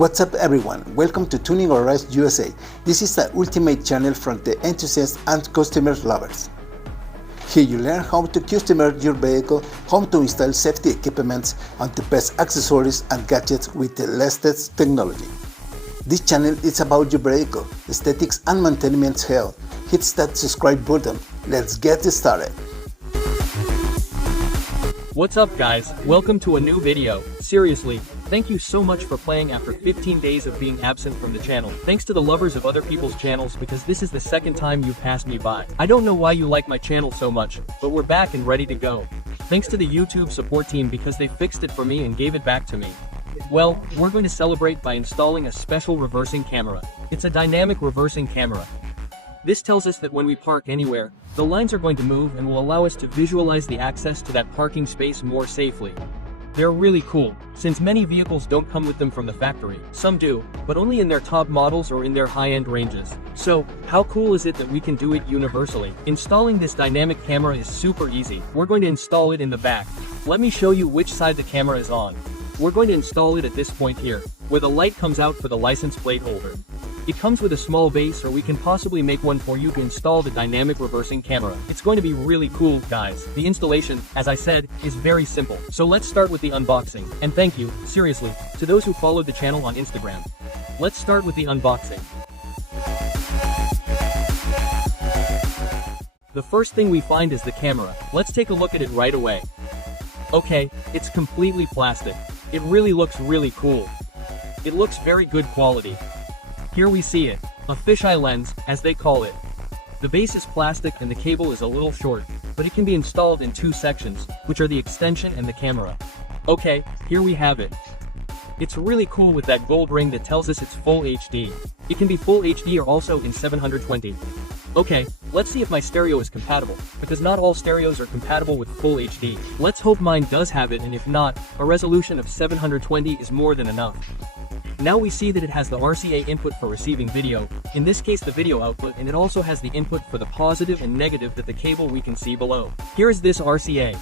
What's up everyone, welcome to Tuning Garage USA. This is the ultimate channel for the enthusiasts and customer lovers. Here you learn how to customize your vehicle, how to install safety equipment, and the best accessories and gadgets with the latest technology. This channel is about your vehicle, aesthetics and maintenance health. Hit that subscribe button. Let's get started. What's up guys, welcome to a new video. Seriously, thank you so much for playing after 15 days of being absent from the channel. Thanks to the lovers of other people's channels because this is the second time you've passed me by. I don't know why you like my channel so much, but we're back and ready to go. Thanks to the YouTube support team because they fixed it for me and gave it back to me. Well, we're going to celebrate by installing a special reversing camera. It's a dynamic reversing camera. This tells us that when we park anywhere, the lines are going to move and will allow us to visualize the access to that parking space more safely. They're really cool, since many vehicles don't come with them from the factory. Some do, but only in their top models or in their high-end ranges. So, how cool is it that we can do it universally? Installing this dynamic camera is super easy. We're going to install it in the back. Let me show you which side the camera is on. We're going to install it at this point here, where the light comes out for the license plate holder. It comes with a small base, or we can possibly make one for you to install the dynamic reversing camera. It's going to be really cool, guys. The installation, as I said, is very simple. So let's start with the unboxing. And thank you, seriously, to those who followed the channel on Instagram. Let's start with the unboxing. The first thing we find is the camera. Let's take a look at it right away. Okay, it's completely plastic. It really looks really cool. It looks very good quality. Here we see it, a fisheye lens, as they call it. The base is plastic and the cable is a little short, but it can be installed in two sections, which are the extension and the camera. Okay, here we have it. It's really cool with that gold ring that tells us it's full HD. It can be full HD or also in 720. Okay, let's see if my stereo is compatible, because not all stereos are compatible with full HD. Let's hope mine does have it, and if not, a resolution of 720 is more than enough. Now we see that it has the RCA input for receiving video, in this case the video output, and it also has the input for the positive and negative that the cable we can see below. Here is this RCA.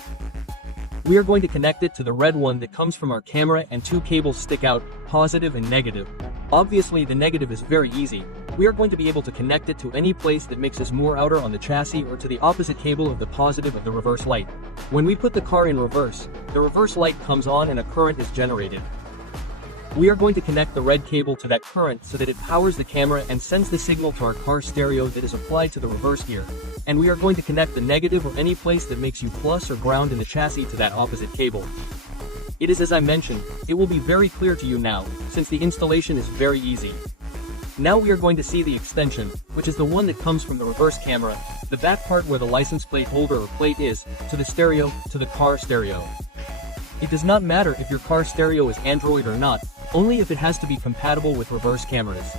We are going to connect it to the red one that comes from our camera, and two cables stick out, positive and negative. Obviously the negative is very easy. We are going to be able to connect it to any place that makes us more outer on the chassis, or to the opposite cable of the positive of the reverse light. When we put the car in reverse, the reverse light comes on and a current is generated. We are going to connect the red cable to that current so that it powers the camera and sends the signal to our car stereo that is applied to the reverse gear. And we are going to connect the negative or any place that makes you plus or ground in the chassis to that opposite cable. It is as I mentioned, it will be very clear to you now, since the installation is very easy. Now we are going to see the extension, which is the one that comes from the reverse camera, the back part where the license plate holder or plate is, to the stereo, to the car stereo. It does not matter if your car stereo is Android or not, only if it has to be compatible with reverse cameras.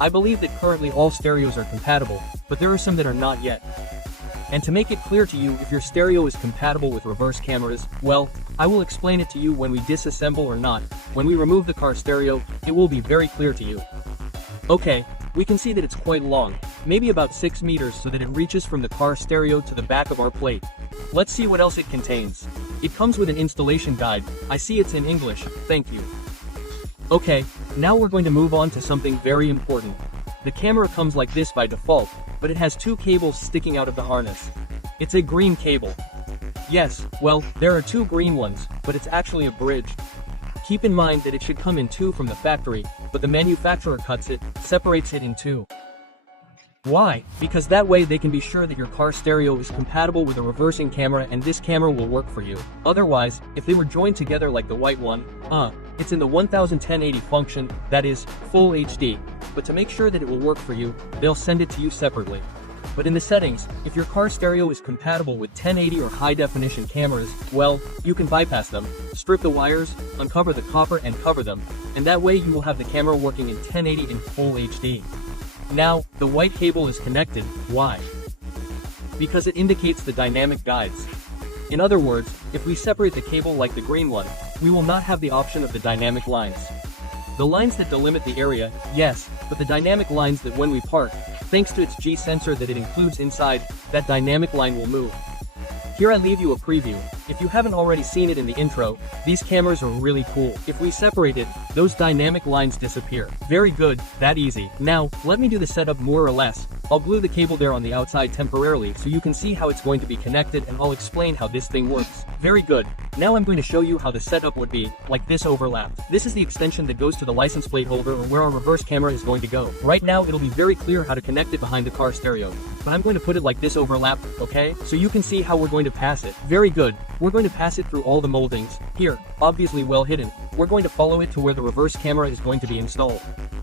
I believe that currently all stereos are compatible, but there are some that are not yet. And to make it clear to you if your stereo is compatible with reverse cameras, well, I will explain it to you when we disassemble or not. When we remove the car stereo, it will be very clear to you. Okay, we can see that it's quite long, maybe about 6 meters, so that it reaches from the car stereo to the back of our plate. Let's see what else it contains. It comes with an installation guide. I see it's in English, thank you. Okay, now we're going to move on to something very important. The camera comes like this by default, but it has two cables sticking out of the harness. It's a green cable. Yes, well, there are two green ones, but it's actually a bridge. Keep in mind that it should come in two from the factory, but the manufacturer cuts it, separates it in two. Why? Because that way they can be sure that your car stereo is compatible with a reversing camera and this camera will work for you. Otherwise, if they were joined together like the white one, it's in the 1080 function, that is, full HD. But to make sure that it will work for you, they'll send it to you separately. But in the settings, if your car stereo is compatible with 1080 or high definition cameras, well, you can bypass them, strip the wires, uncover the copper and cover them, and that way you will have the camera working in 1080 in full HD. Now, the white cable is connected. Why? Because it indicates the dynamic guides. In other words, if we separate the cable like the green one, we will not have the option of the dynamic lines. The lines that delimit the area, yes, but the dynamic lines that when we park, thanks to its G sensor that it includes inside, that dynamic line will move. Here I leave you a preview. If you haven't already seen it in the intro, these cameras are really cool. If we separate it, those dynamic lines disappear. Very good, that easy. Now, let me do the setup more or less. I'll glue the cable there on the outside temporarily so you can see how it's going to be connected, and I'll explain how this thing works. Very good. Now I'm going to show you how the setup would be, like this overlapped. This is the extension that goes to the license plate holder or where our reverse camera is going to go. Right now it'll be very clear how to connect it behind the car stereo. But I'm going to put it like this overlapped, okay? So you can see how we're going to pass it. Very good. We're going to pass it through all the moldings. Here, obviously well hidden. We're going to follow it to where the reverse camera is going to be installed.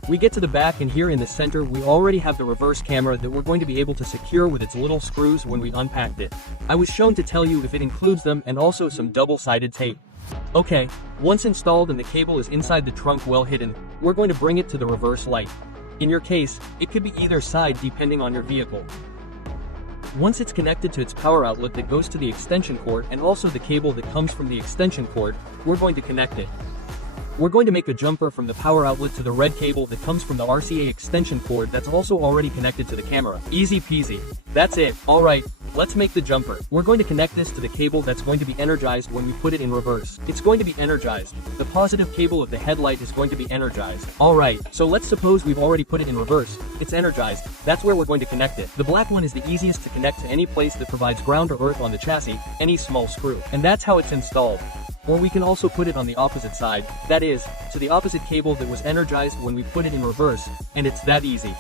We get to the back, and here in the center we already have the reverse camera that we're going to be able to secure with its little screws when we unpacked it. I was shown to tell you if it includes them, and also some double-sided tape. Okay, once installed and the cable is inside the trunk well hidden, we're going to bring it to the reverse light. In your case, it could be either side depending on your vehicle. Once it's connected to its power outlet that goes to the extension cord and also the cable that comes from the extension cord, we're going to connect it. We're going to make a jumper from the power outlet to the red cable that comes from the RCA extension cord that's also already connected to the camera. Easy peasy. That's it. Alright, let's make the jumper. We're going to connect this to the cable that's going to be energized when we put it in reverse. It's going to be energized. The positive cable of the headlight is going to be energized. Alright, so let's suppose we've already put it in reverse. It's energized. That's where we're going to connect it. The black one is the easiest to connect to any place that provides ground or earth on the chassis, any small screw. And that's how it's installed. Or we can also put it on the opposite side, that is, to the opposite cable that was energized when we put it in reverse, and it's that easy.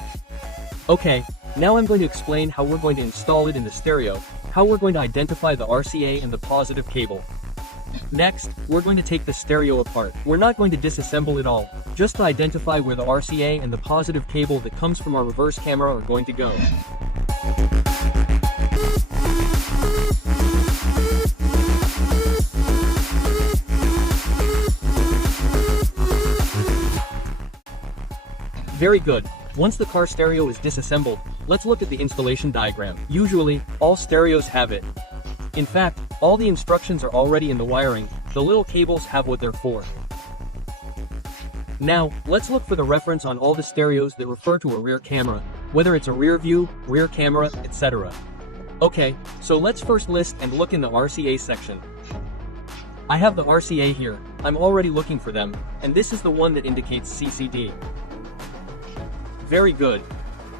Okay, now I'm going to explain how we're going to install it in the stereo, how we're going to identify the RCA and the positive cable. Next, we're going to take the stereo apart. We're not going to disassemble it all, just to identify where the RCA and the positive cable that comes from our reverse camera are going to go. Very good. Once the car stereo is disassembled, let's look at the installation diagram. Usually, all stereos have it. In fact, all the instructions are already in the wiring, the little cables have what they're for. Now, let's look for the reference on all the stereos that refer to a rear camera, whether it's a rear view, rear camera, etc. Okay, so let's first list and look in the RCA section. I have the RCA here, I'm already looking for them, and this is the one that indicates CCD. Very good.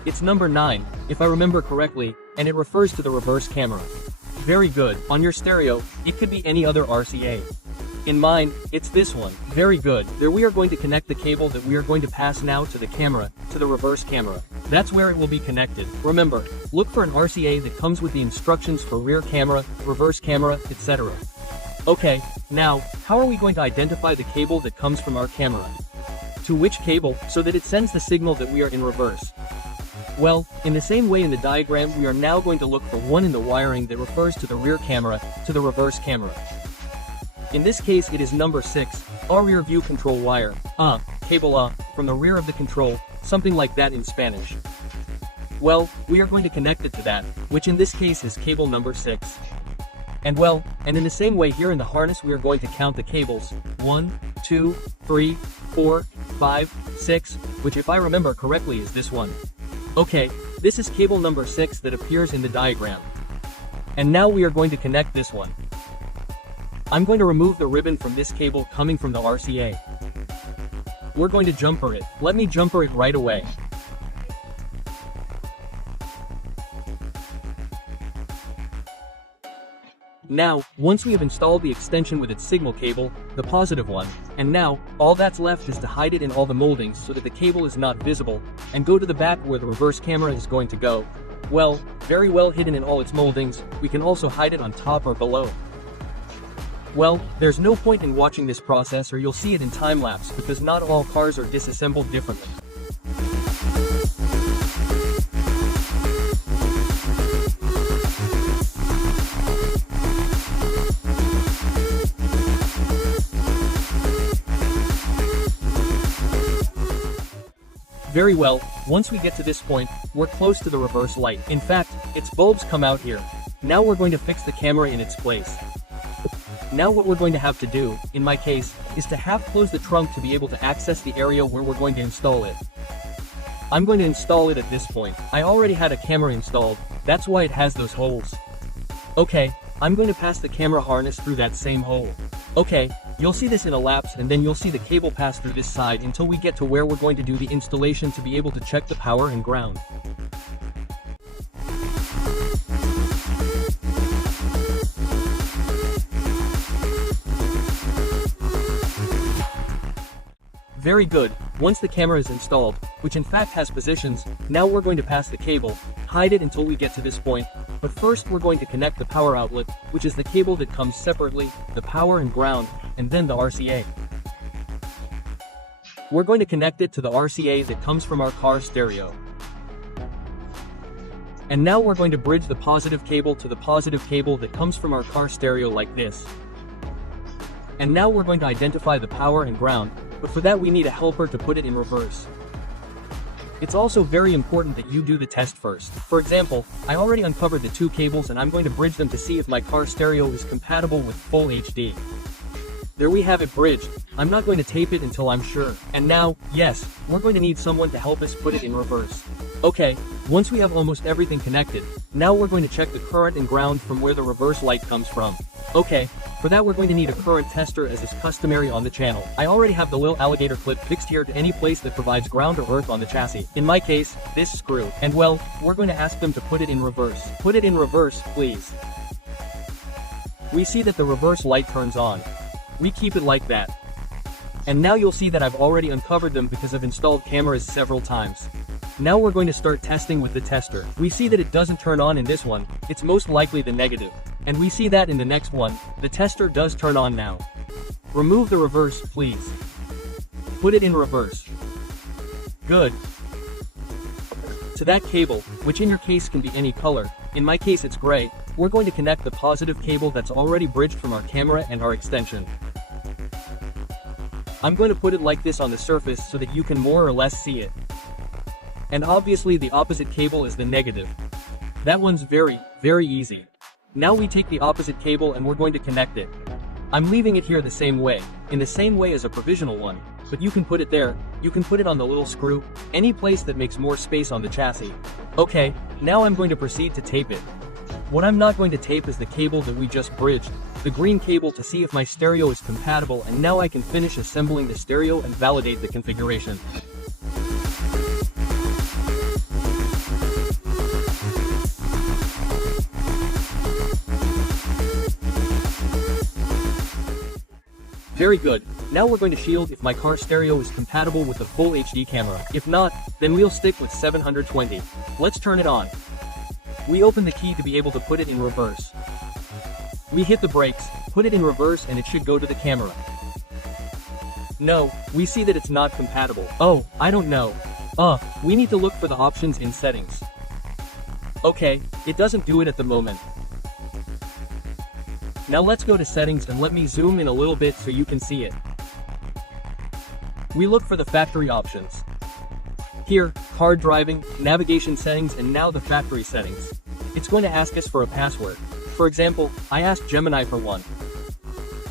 It's number 9, if I remember correctly, and it refers to the reverse camera. Very good. On your stereo, it could be any other RCA. In mine, it's this one. Very good. There we are going to connect the cable that we are going to pass now to the camera, to the reverse camera. That's where it will be connected. Remember, look for an RCA that comes with the instructions for rear camera, reverse camera, etc. Okay, now, how are we going to identify the cable that comes from our camera? To which cable, so that it sends the signal that we are in reverse? Well, in the same way in the diagram, we are now going to look for one in the wiring that refers to the rear camera, to the reverse camera. In this case it is number 6, our rear view control wire, cable from the rear of the control, something like that in Spanish. Well, we are going to connect it to that, which in this case is cable number 6. And in the same way here in the harness we are going to count the cables, 1, 2, 3, 4, 5, 6, which if I remember correctly is this one. Okay, this is cable number 6 that appears in the diagram. And now we are going to connect this one. I'm going to remove the ribbon from this cable coming from the RCA. We're going to jumper it. Let me jumper it right away. Now, once we have installed the extension with its signal cable, the positive one, and now, all that's left is to hide it in all the moldings so that the cable is not visible, and go to the back where the reverse camera is going to go. Well, very well hidden in all its moldings, we can also hide it on top or below. Well, there's no point in watching this process or you'll see it in time-lapse because not all cars are disassembled differently. Very well, once we get to this point, we're close to the reverse light. In fact, its bulbs come out here. Now we're going to fix the camera in its place. Now what we're going to have to do, in my case, is to half close the trunk to be able to access the area where we're going to install it. I'm going to install it at this point. I already had a camera installed, that's why it has those holes. Okay, I'm going to pass the camera harness through that same hole. Okay, you'll see this in a lapse and then you'll see the cable pass through this side until we get to where we're going to do the installation to be able to check the power and ground. Very good. Once the camera is installed, which in fact has positions, now we're going to pass the cable, hide it until we get to this point, but first we're going to connect the power outlet, which is the cable that comes separately, the power and ground, and then the RCA. We're going to connect it to the RCA that comes from our car stereo. And now we're going to bridge the positive cable to the positive cable that comes from our car stereo like this. And now we're going to identify the power and ground, but for that we need a helper to put it in reverse. It's also very important that you do the test first. For example, I already uncovered the two cables and I'm going to bridge them to see if my car stereo is compatible with full HD. There we have it bridged. I'm not going to tape it until I'm sure. And now, yes, we're going to need someone to help us put it in reverse. Okay, once we have almost everything connected, now we're going to check the current and ground from where the reverse light comes from. Okay, for that we're going to need a current tester as is customary on the channel. I already have the little alligator clip fixed here to any place that provides ground or earth on the chassis. In my case, this screw. And well, we're going to ask them to put it in reverse. Put it in reverse, please. We see that the reverse light turns on. We keep it like that. And now you'll see that I've already uncovered them because I've installed cameras several times. Now we're going to start testing with the tester. We see that it doesn't turn on in this one, it's most likely the negative. And we see that in the next one, the tester does turn on now. Remove the reverse, please. Put it in reverse. Good. To that cable, which in your case can be any color, in my case it's gray, we're going to connect the positive cable that's already bridged from our camera and our extension. I'm going to put it like this on the surface so that you can more or less see it. And obviously the opposite cable is the negative. That one's very, very easy. Now we take the opposite cable and we're going to connect it. I'm leaving it here the same way, in the same way as a provisional one, but you can put it there, you can put it on the little screw, any place that makes more space on the chassis. Okay, now I'm going to proceed to tape it. What I'm not going to tape is the cable that we just bridged, the green cable, to see if my stereo is compatible, and now I can finish assembling the stereo and validate the configuration. Very good. Now we're going to shield if my car stereo is compatible with the full HD camera. If not, then we'll stick with 720. Let's turn it on. We open the key to be able to put it in reverse. We hit the brakes, put it in reverse, and it should go to the camera. No, we see that it's not compatible. Oh, I don't know. We need to look for the options in settings. Okay, it doesn't do it at the moment. Now let's go to settings and let me zoom in a little bit so you can see it. We look for the factory options. Here, car driving, navigation settings, and now the factory settings. It's going to ask us for a password. For example, I asked Gemini for one.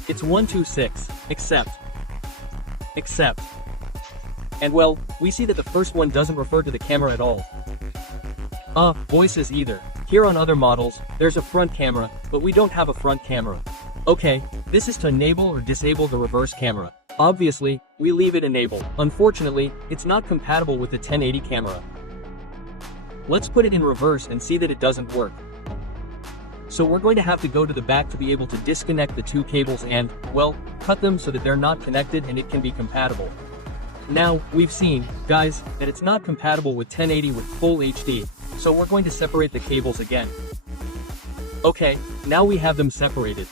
It's 126, accept. Accept. And well, we see that the first one doesn't refer to the camera at all. Voices either. Here on other models, there's a front camera, but we don't have a front camera. Okay, this is to enable or disable the reverse camera. Obviously, we leave it enabled. Unfortunately, it's not compatible with the 1080 camera. Let's put it in reverse and see that it doesn't work. So we're going to have to go to the back to be able to disconnect the two cables and, well, cut them so that they're not connected and it can be compatible. Now, we've seen, guys, that it's not compatible with 1080 with full HD, so we're going to separate the cables again. Okay, now we have them separated.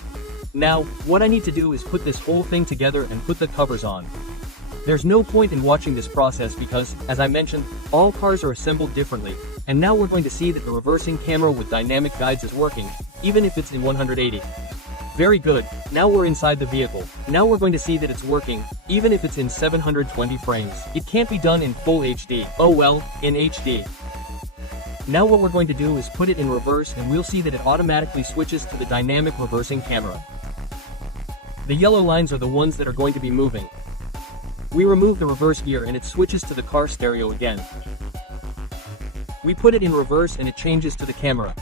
Now, what I need to do is put this whole thing together and put the covers on. There's no point in watching this process because, as I mentioned, all cars are assembled differently, and now we're going to see that the reversing camera with dynamic guides is working, even if it's in 180. Very good, now we're inside the vehicle. Now we're going to see that it's working, even if it's in 720 frames. It can't be done in full HD. Oh well, in HD. Now what we're going to do is put it in reverse and we'll see that it automatically switches to the dynamic reversing camera. The yellow lines are the ones that are going to be moving. We remove the reverse gear and it switches to the car stereo again. We put it in reverse and it changes to the camera.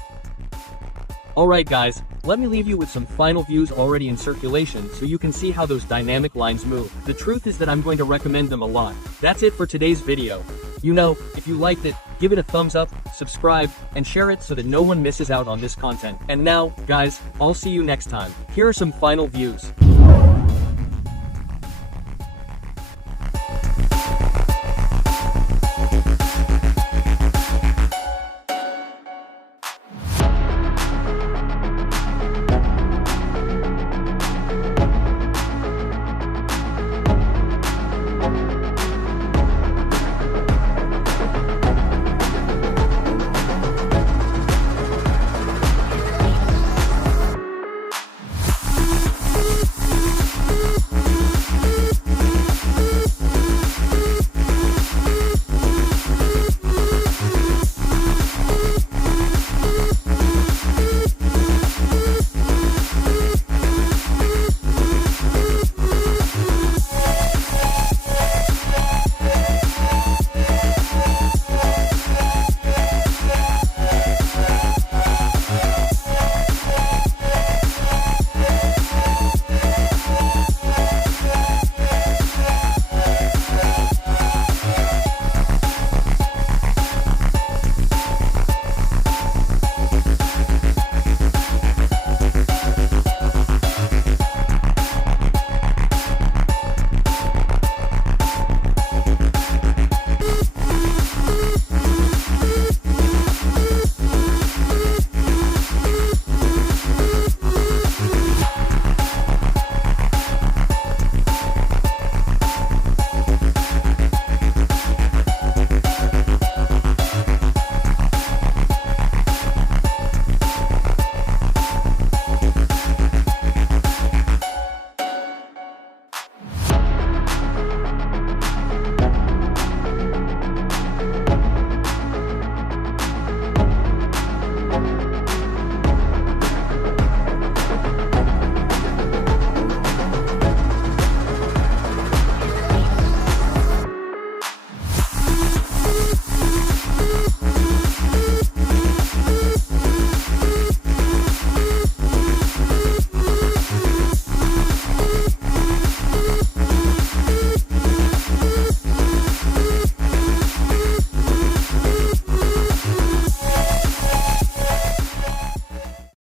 Alright guys, let me leave you with some final views already in circulation so you can see how those dynamic lines move. The truth is that I'm going to recommend them a lot. That's it for today's video. You know, if you liked it, give it a thumbs up, subscribe, and share it so that no one misses out on this content. And now, guys, I'll see you next time. Here are some final views.